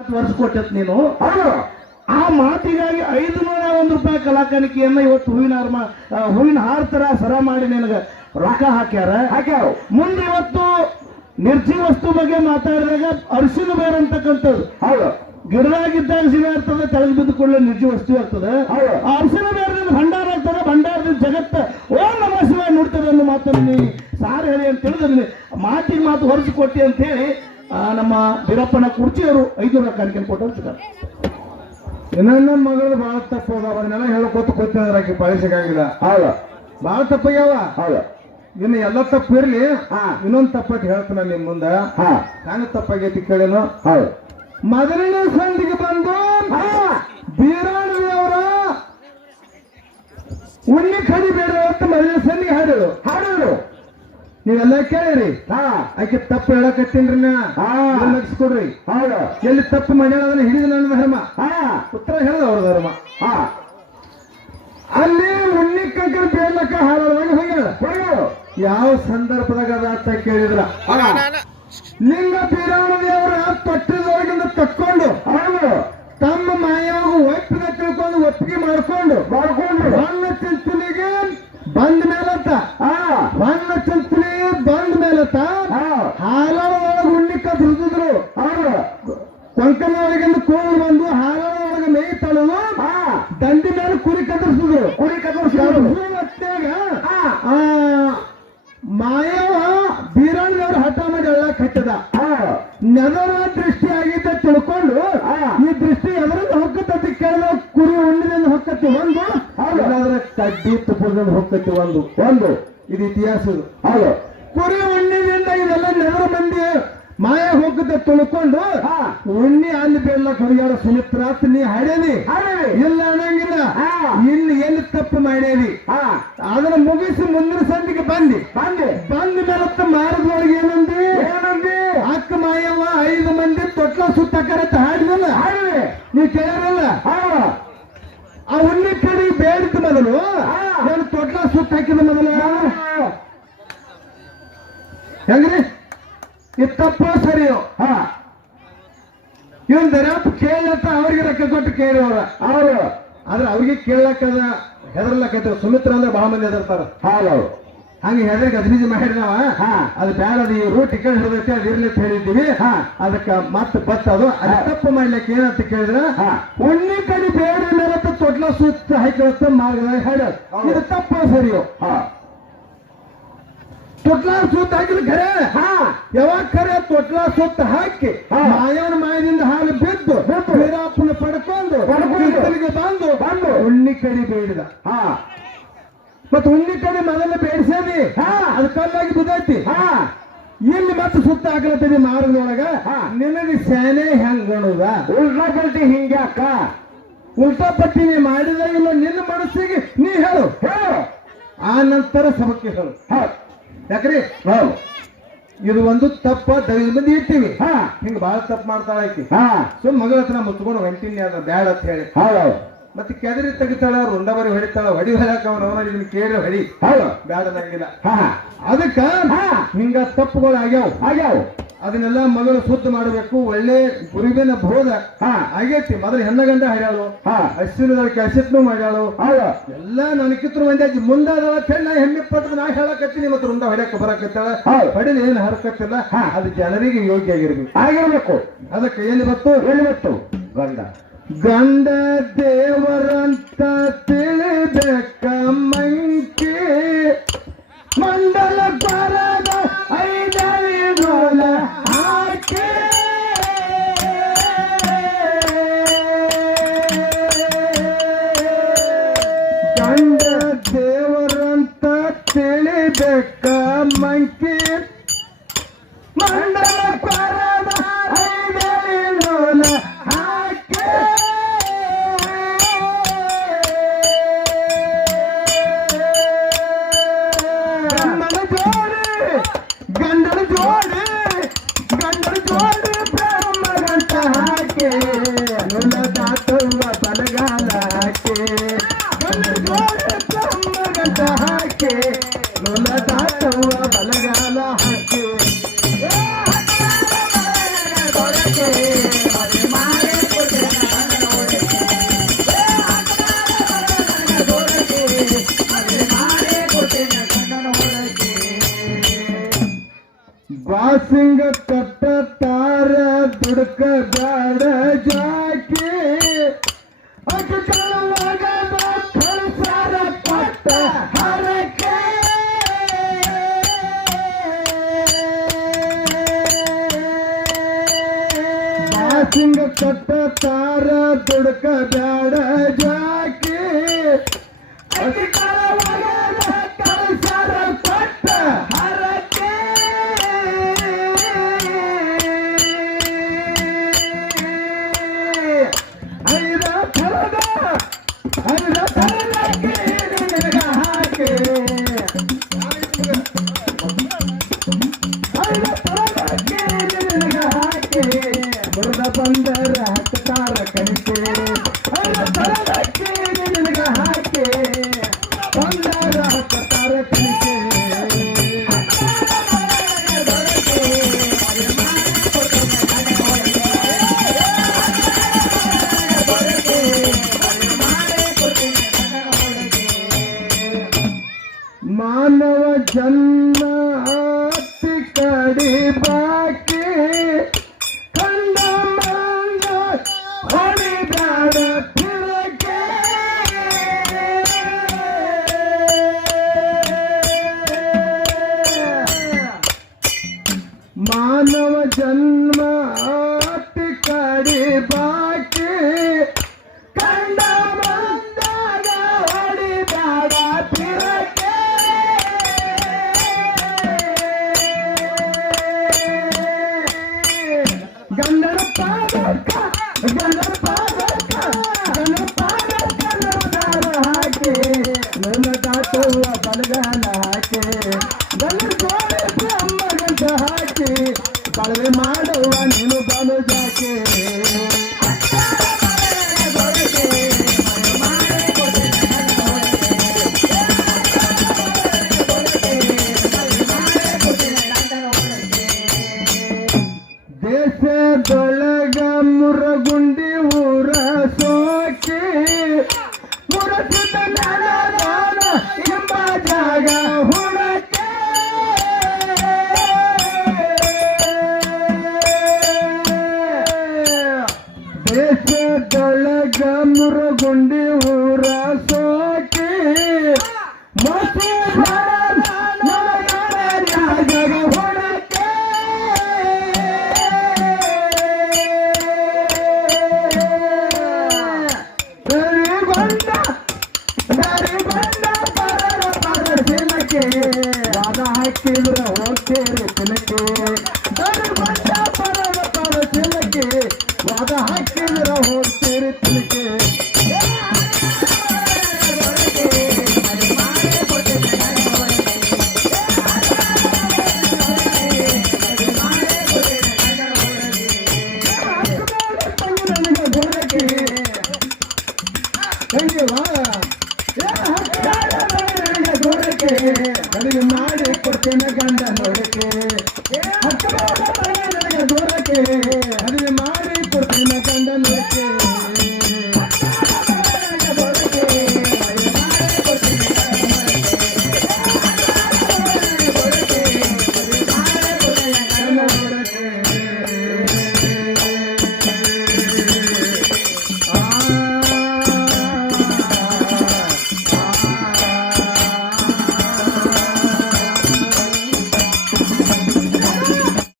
ವರ್ಷ ಕೊಟ್ಟತ್ ನೀನು. ಆ ಮಾತಿಗಾಗಿ 501 ರೂಪಾಯಿ ಕಲಾಕಾಣಿಕೆಯನ್ನ ಇವತ್ತು ಹೂವಿನ ಹಾರ ತರ ಸರ ಮಾಡಿ ನಿನಗೆ ರೊಕ್ಕ ಹಾಕ್ಯಾರ. ಮುಂದೆ ಇವತ್ತು ನಿರ್ಜೀವ ವಸ್ತು ಬಗ್ಗೆ ಮಾತಾಡಿದಾಗ ಅರಿಶಿನ ಬೇರೆ ಅಂತಕ್ಕಂಥದ್ದು. ಗಿಡದಾಗಿದ್ದಾಗ ಸಿಗ ಇರ್ತದೆ, ತೆಳಗ್ ಬಿದ್ದುಕೊಳ್ಳೆ ನಿರ್ಜೀವ ವಸ್ತು ಆಗ್ತದೆ. ಆ ಅರಿಶಿನ ಬೇರದಿಂದ ಭಂಡಾರ ಆಗ್ತದೆ, ಭಂಡಾರದಿಂದ ಜಗತ್ತ ಓಂ ನಮಃ ಶಿವಾಯ ನೋಡ್ತದೆ ಅನ್ನೋ ಮಾತನ್ನು ನೀ ಸಾರು ಹೇಳಿ ಅಂತ ಹೇಳಿದ್ರೆ ಮಾತಿಗೆ ಮಾತು ಹೊರಸಿಕೊಟ್ಟಿ ಅಂತ ಹೇಳಿ ನಮ್ಮ ವೀರಪ್ಪನ ಕುರ್ಚಿಯವರು 500 ಕಾಣಿಕೆ ಕೊಟ್ಟಿರ್ತಾರೆ. ಇನ್ನೊಂದು ಮಗಳು ಬಹಳ ತಪ್ಪದ ಅವನ್ನೆಲ್ಲ ಹೇಳ್ಕೊತ ಕೂತಿದ್ರಾಕಿ ಪಳಿಸಕ್ಕಾಗಿಲ್ಲ. ಬಹಳ ತಪ್ಪಾಗ್ಯಾವ. ಇನ್ನು ಎಲ್ಲ ತಪ್ಪು ಇರ್ಲಿ, ಇನ್ನೊಂದು ತಪ್ಪಟ್ಟು ಹೇಳ್ತಾನ ನಿಮ್ ಮುಂದ. ನಾನು ತಪ್ಪಾಗೈತಿ ಕೇಳೇನು. ಮೊದಲನೇ ಸಂಧಿಗೆ ಬಂದು ಬೀರಾಣಿ ಅವರ ಉಣ್ಣಿ ಕಡಿ ಬೇಡ ಅಂತ ಮೊದಲನೇ ಸಂಧಿಗೆ ಹಾಡೋರು ನೀವೆಲ್ಲ ಕೇಳಿರಿ. ಆಕೆ ತಪ್ಪು ಹೇಳಕತ್ತೀನ್ರಿ ನಗಿಸ್ಕೊಡ್ರಿ. ಎಲ್ಲಿ ತಪ್ಪು ಮಾಡ್ಯಾಳ ಅದನ್ನ ಹಿಡಿದು ನನ್ನ ಧರ್ಮ, ಉತ್ತರ ಹೇಳದ ಅವ್ರ ಧರ್ಮ. ಅಲ್ಲಿ ಉಣ್ಣಿ ಕಂಕರ್ ಬೇಡ್ಲಕ್ಕ ಹಾಡೋದಾಗ ಹೋಗ್ಯಾಳ. ಯಾವ ಸಂದರ್ಭದಾಗ ಅದ ಅಂತ ಕೇಳಿದ್ರ ಲಿಂಗ ಬೀರಾಣದೇವರ ತೊಟ್ಟದೊಳಗಿಂದ ತಕ್ಕೊಂಡು ತಮ್ಮ ಮಾಯಾಗ ಒಪ್ಪಿನ ತಿಳ್ಕೊಂಡು ಒಪ್ಪಿಗೆ ಮಾಡ್ಕೊಂಡು ಬಣ್ಣ ಚಿಂತಲಿಗೆ ಬಂದ ಮೇಲತ್ತ ಬಣ್ಣ ಚಿಂತಲಿ ಬಂದ ಮೇಲತ್ತ ಹಾಲೊಳಗೆ ಉಣ್ಣಿ ಕದ್ರಿದ್ರು. ಕೊಂಕಣ ಒಳಗಿಂದ ಕೋಳು ಬಂದು ಹಾಲೊಳಗೆ ಮೇಯ್ ತಳದು ದಂಡಿ ಮೇಲೆ ಕುರಿ ಕದರ್ಸಿದ್ರು. ಮಾಯವ ಬೀರಾಣದೇವ್ರ ಹಠ ಮಾಡಿ ಹೇಳಕ್ ಹಚ್ಚದ. ನೆದರ ದೃಷ್ಟಿ ಆಗಿದ್ದ ತಿಳ್ಕೊಂಡು ಈ ದೃಷ್ಟಿ ಎದರಿಂದ ಹೊಕ್ಕತ್ತಿ ಕೇಳಿದ ಕುರಿ ಉಣ್ಣಿದಿಂದ ಹೊಕ್ಕತ್ತಿ ಒಂದು, ಇಲ್ಲಾಂದ್ರೆ ಕಡ್ಡಿ ತುಪ್ಪದಿಂದ ಹೊಕ್ಕತ್ತಿ ಒಂದು. ಇದು ಇತಿಹಾಸದು. ಕುರಿ ಉಣ್ಣಿದಿಂದ ಇದೆಲ್ಲ ನೆದರ ಮಂದಿ ಮಾಯ ಹೋಗದ ತಿಳ್ಕೊಂಡು ಉಣ್ಣಿ ಅಲ್ಲಿ ಬೇಡ್ಲಕ್ ಹೊರಗಾಡ ಸುಮಿತ್ರಾತ್ ನೀ ಹಾಡೇದಿ ಇಲ್ಲ ಅನ್ನಂಗಿಲ್ಲ. ಇಲ್ಲಿ ಎಲ್ಲಿ ತಪ್ಪು ಮಾಡ್ಯೇದಿ ಅದನ್ನ ಮುಗಿಸಿ ಮುಂದಿನ ಸಂದಿಗೆ ಬಂದ ಮೇಲತ್ತ ಮಾರದೊಳಗೆ ಏನಂದಿ ಅಕ್ಕ ಮಾಯವ್ವ 5 ಮಂದಿ ತೊಟ್ಲ ಸುತ್ತಕರತ್ತ ಹಾಡಿದಲ್ಲ ನೀವ್ ಕೇಳಿರಲ್ಲ. ಆ ಉಣ್ಣಿ ಕಡೆ ಬೇಡಿದ ಮೊದಲು ನಾನು ತೊಟ್ಲ ಸುತ್ತ ಹಾಕಿದ ಮೊದಲು ಹೆಂಗ್ರಿ ಇದು ತಪ್ಪು ಸರಿಯೋ. ಇವನ್ ದರ್ಯಾಪ್ ಕೇಳತ್ತ ಅವ್ರಿಗೆ ರೊಕ್ಕ ಕೊಟ್ಟು ಕೇಳಿವ್ರ ಅವರು. ಆದ್ರೆ ಅವ್ರಿಗೆ ಕೇಳಕ್ಕದ ಹೆದರ್ಲಕ್ಕೈತಿ. ಸುಮಿತ್ರ ಅಂದ್ರೆ ಬಹಳ ಮಂದಿ ಹೆದರ್ತಾರ. ಹಂಗೆ ಹೆದರಿಗೆ ಅದ್ಬೀಜಿ ಮಾಡಿದವ ಅದು ಬ್ಯಾಡ, ಅದು ಇವರು ಟಿಕೆಟ್ ಹಿಡಿದೈತಿ ಅದು ಇರ್ಲಿ ಅಂತ ಹೇಳಿದ್ದೀವಿ. ಅದಕ್ಕೆ ಮತ್ತೆ ಬತ್ತದು ಅದು ತಪ್ಪು ಮಾಡ್ಲಿಕ್ಕೆ ಏನಂತ ಕೇಳಿದ್ರ ಉಣ್ಣಿ ಕಡಿ ಬೇಡ ಮೇಲತ್ತ ತೊಟ್ಲ ಸುತ್ತ ಹಾಕಿ ಮಾರ್ಗದಾಗ ಹಾಡ. ಇದು ತಪ್ಪು ಸರಿಯೋ. ತೊಟ್ಲ ಸುತ್ತ ಹಾಕಿದ ಖರೆ ಯಾವಾಗ ಖರೆ ತೊಟ್ಲ ಸುತ್ತ ಹಾಕಿ ಮಾಯವನ ಮಾಯದಿಂದ ಹಾಲು ಬಿದ್ದು ವೀರಪ್ಪನ ಪಡ್ಕೊಂಡು ಬಂದು ಉಣ್ಣಿ ಕಡಿ ಬೇಡಿದ. ಮತ್ತ ಉಣ್ಣಿ ಕಡಿ ಮೊದಲ ಬೇಡಿಸೇವಿ ಅದು ಕಲ್ಲಾಗಿ ಬಿದ್ದೈತಿ. ಇಲ್ಲಿ ಮತ್ತೆ ಸುತ್ತ ಹಾಕಲತ್ತೀವಿ ಮಾರ್ಗದೊಳಗ. ನಿನಗೆ ಶಾನೆ ಹೆಂಗ್ ಗಣುದ ಉಲ್ಟಾ ಪಲ್ಟಿ ಹಿಂಗ್ಯಾಕ ಉಲ್ಟಾ ಪಟ್ಟಿ ನೀ ಮಾಡಿದ ಇಲ್ಲ ನಿನ್ನ ಮನಸ್ಸಿಗೆ ನೀ ಹೇಳು. ಆ ನಂತರ ಸಭಕ್ಕೆ ಹೇಳು. ಯಾಕ್ರಿ ಇದು ಒಂದು ತಪ್ಪ ದೈವದ ಮಂದಿ ಇರ್ತೀವಿ. ಹಿಂಗ ಬಹಳ ತಪ್ಪು ಮಾಡ್ತಾಳ ಆಕಿ. ಸುಮ್ ಮಗಳ ಹತ್ರ ಮುಚ್ಕೊಂಡು ಹೊಂಟಿನಿ ಅದ ಬ್ಯಾಡ ಅಂತ ಹೇಳಿ ಮತ್ತೆ ಕೆದರಿ ತೆಗಿತಾಳ, ರುಂಡಬರಿ ಹೊಡಿತಾಳ. ಹೊಡಿ ಹೊಡಕ ಅವನ ಇದನ್ನ ಕೇಳಿ ಹೊಡಿ ಬ್ಯಾಡದಂಗಿಲ್ಲ. ಅದಕ್ಕ ಹಿಂಗ ತಪ್ಪುಗಳು ಆಗ್ಯಾವ. ಅದನ್ನೆಲ್ಲ ಮಗಳು ಶುದ್ಧ ಮಾಡಬೇಕು. ಒಳ್ಳೆ ಗುರುವಿನ ಬೋಧ ಆಗೈತಿ. ಮೊದಲು ಹೆಣ್ಣ ಗಂಡ ಹರ್ಯಾಳು, ಅಶ್ವಿನದ ಕೆಸಟ್ನು ಮಾಡ್ಯಾಳು. ಎಲ್ಲ ನನಕಿತ್ರ ಒಂದಾಗಿ ಮುಂದಾದ ನಾ ಹೆಮ್ಮೆ ಪಟ್ಟದ ನಾ ಹೇಳಕತ್ತೀನಿ. ಮತ್ತೆ ರುಂಡ ಹೊಡ್ಯಾಕ ಬರಕತ್ತಾಳ. ಹೊಡಿಲಿ ಏನು ಹರಕತ್ತಿಲ್ಲ. ಅದು ಜನರಿಗೆ ಯೋಗ್ಯ ಆಗಿರ್ಬೇಕು. ಅದಕ್ಕೆ ಎಲ್ಲಿ ಬತ್ತು ಗಂಡ ದೇವರಂತ ತಿಳಿಬೇಕ ಮಂಕಿ ಮಂಡಲ ಬರದ 5 ಹಾಕಿ ಗಂಡ ದೇವರಂತ ತಿಳಿಬೇಕ ಮಂಕಿ ಮಂಡಲ ಬರದ 5 ಹಾಕಿ ದುಡುಕ ಬ್ಯಾಡ ಜಾಕಿ ಅಕ್ಕ ಕಳವಾಗದ ಕಳಸಾರ ಕೊಟ್ಟ ಹರಕೆ ಬಾಸಿಂಗ ಕೊಟ್ಟ ತಾರ ದುಡುಕ ಬ್ಯಾಡ ಜಾಕಿ ಅಕ್ಕ ಕಳವಾಗದ ಕಳಸಾರ ಕೊಟ್ಟ ಹರಕೆ ಐದ ಥರದ ನಿನಗ ಹಾಕಿ ಐದ ಥರದಕ್ಕೆ ನಿನಗ ಹಾಕಿ ಬುರದ ಬಂದರ ಹತ್ತಾರ ಕಣಿಕೆ ಐದ ಥರದಕ್ಕೆ ನಿನಗ ಹಾಕಿ ಬಂದರ ಹತ್ತಾರ ಕಣಿಕೆ ಮಾನವ ಜನ್ಮ ಅತಿ ಕಡಿ ಬಾಕಿ ಕಂಡ ಮಂಗ ಹೊಡಿಬ್ಯಾಡ ತಿರುಗೆ ಮಾನವ ಜನ್ಮ ಅತಿ ಕಡಿ ಬಾಕಿ ಕಂಡ ಬಂದಾಗ ಹೊಡಿಬ್ಯಾಡ ತಿರುಗೆ ಗಂಡನ ಪಾದಕ್ಕ ಹಾಕಿ ನನ್ನ ದಾಟುವ ಬಲಗಾಲ ಹಾಕಿ ಗಂಡನ ಗೋಡೆ ಅಮ್ಮ ಗಂಟ ಹಾಕಿ ಕಳವೆ ಮಾಡುವ ನೀನು ಬಲು ಜಾಕೆ ದೇಶದೊಳಗ ಮುರಗುಂಡಿ ಊರ ಸೋಕಿ ಮುರಸಿದ ನಾಡದಾನ ಎಂಬ ಜಾಗ ಹುಡಕೆ ದೇಶದೊಳಗ ಮುರಗುಂಡಿ ಊರ ಸೋಕಿ ಮಸಿದ ಜಾಗ ಹುಡಕೆ ವಾದ ಹಾಕಿದ್ರ ಹೋಗ್ತೇರಿ ತಿಲಕ್ಕೆ ಬಂದ ಪರ ತಿಲಕ್ಕೆ ವಾದ ಹಾಕಿದ್ರ ಹೋಗ್ತೇರಿ ತಿಲಕ್ಕೆ ಕಡಿಮೆ ಮಾಡಿ ಕೊಡ್ತೇನೆ ಗಂಡ ನೋಡಕ್ಕೆ ನನಗೆ ದೂರಕ್ಕೆ